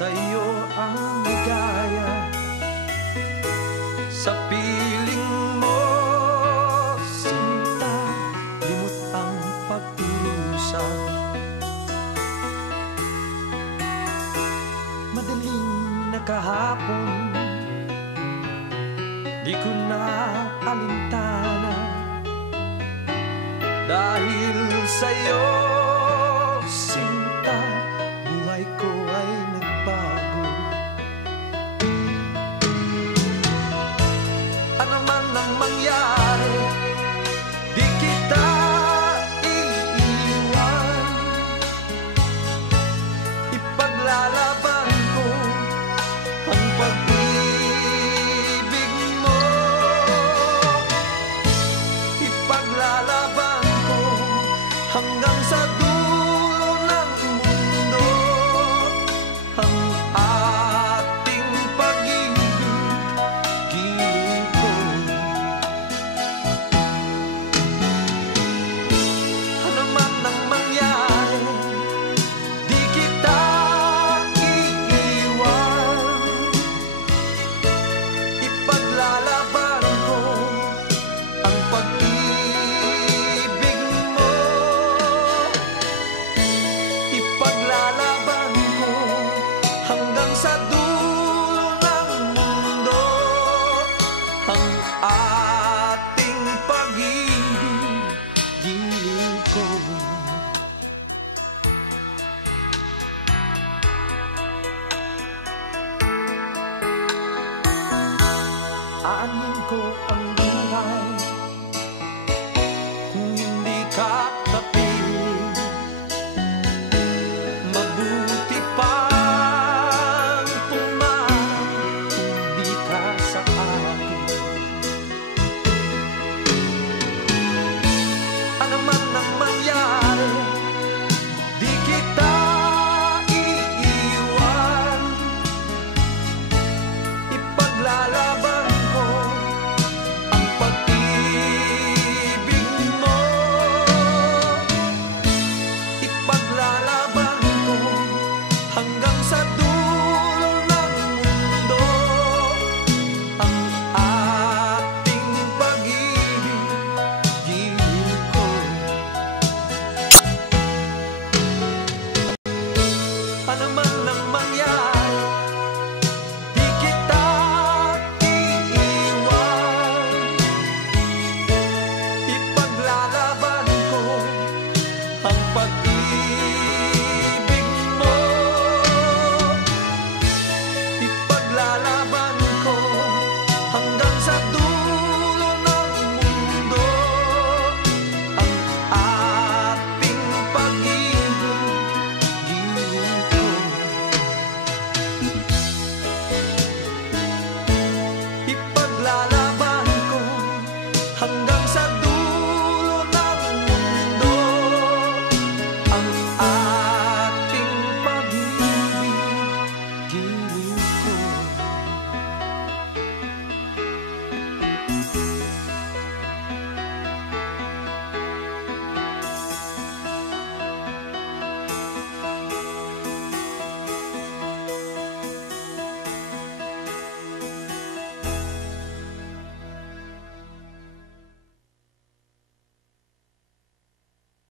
sa'yo ang ligaya. Sa piling mo, sinta, limot ang pagdurusa. Madaling nakahapon, di ko na alintana. Dahil sa'yo, sinta, buhay ko ay nagbago. Ano man ang mangyari, di kita iiwan. Ipaglalaban ko ang pag-ibig mo. Ipaglalaban ko hanggang sa dulo ng mundo ang ating pag-ibig, giliw ko. Ano man ang mangyari, di kita iiwan. Ipaglalaban ko ang pag-ibig mo. Ipaglalaban ko hanggang sa dulo ng mundo ang ating pag-ibig, giliw ko. Aanin ko ang buhay kung hindi ka kapiling. Mabuti pang pumarang kung di ka sa akin. Ano man ang mangyari, di kita iiwan. Ipaglalaban ko ang pag-ibig mo. Ipaglalaban ko hanggang sa dulo ng mundo ang ating pag-ibig, giliw ko. Ano man